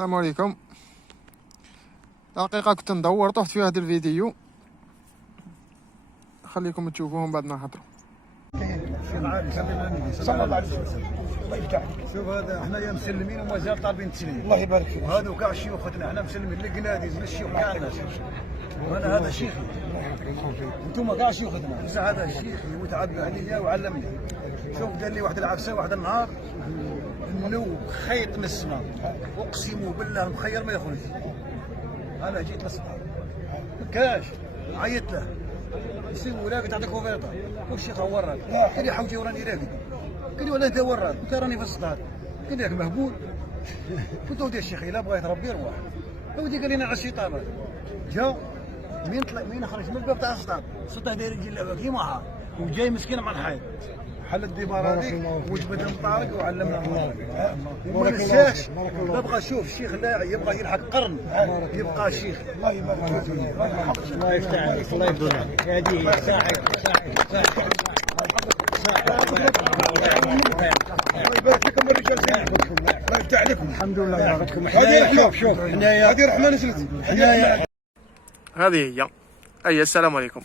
السلام عليكم. دقيقة كنت ندور طحت في هذا الفيديو، خليكم تشوفوهم بعد ما نهضروا. صلى الله عليه وسلم. الله يفتح. شوف هذا حنايا مسلمين ومازال طالبين التسليم. الله يبارك فيك. وهذو كاع شيوختنا حنا مسلمين القناديز من الشيوخ كاع الناس. وانا هذا شيخي. انتم كاع شيوختنا. بس هذا شيخي متعبد عليا وعلمني. شوف دار لي واحد العفسه واحد النهار انه خيط من السماء، اقسم بالله المخير ما يخرج. انا جيت للصباح ما كاش، عيطت له يسوي راقد عندك كوفيطه والشيخ هو وراك. قال لي حوجي وراني راقد. قال لي ولا انت وراك؟ قلت راني في الصدار. قال لي راك مهبول. قلت له ودي الشيخ الا بغى يتربي يروح. ودي قال لي انا على الشيطان. جا من خرج من الباب تاع الصدار، السلطه داير يجي كيما وجاي مسكين مع الحيط. حل الديبار هذيك وجبد المطارق وعلمنا الله. وما ننساش لا بغى شوف الشيخ لا يبغى يلحق قرن يبقى شيخ. الله يبارك فيك. الله يفتح عليك. الله يفتح عليك. هذه ساعد الله يبارك فيكم الرجال زينكم. الله يفتح عليكم. الحمد لله باركم. شوف حنايا هذه رحمه نزلت. هذه هي. السلام عليكم.